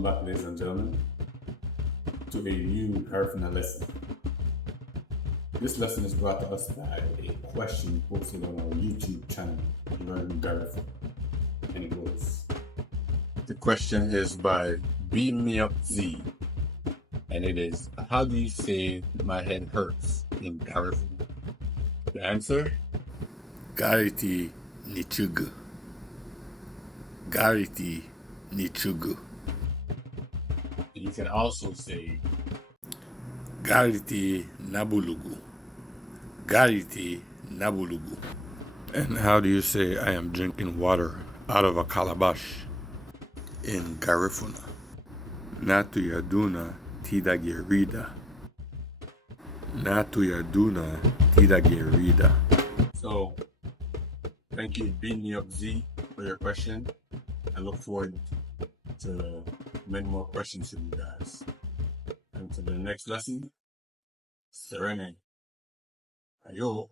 Welcome back, ladies and gentlemen, to a new Garifuna lesson. This lesson is brought to us by a question posted on our YouTube channel regarding Garifuna, and it goes. The question is by Beam Me Up Z, and it is, how do you say my head hurts in Garifuna? The answer? Gariti Nichugu. Gariti Nichugu. You can also say Gariti Nabulugu. Gariti Nabulugu. And how do you say I am drinking water out of a calabash in Garifuna? Natu Yaduna Tidagerida. Natu Yaduna Tidagerida. so. Thank you, Beam Me Up Z, for your question. I look forward to many more questions from you guys. And to the next lesson, Serene. Ayo.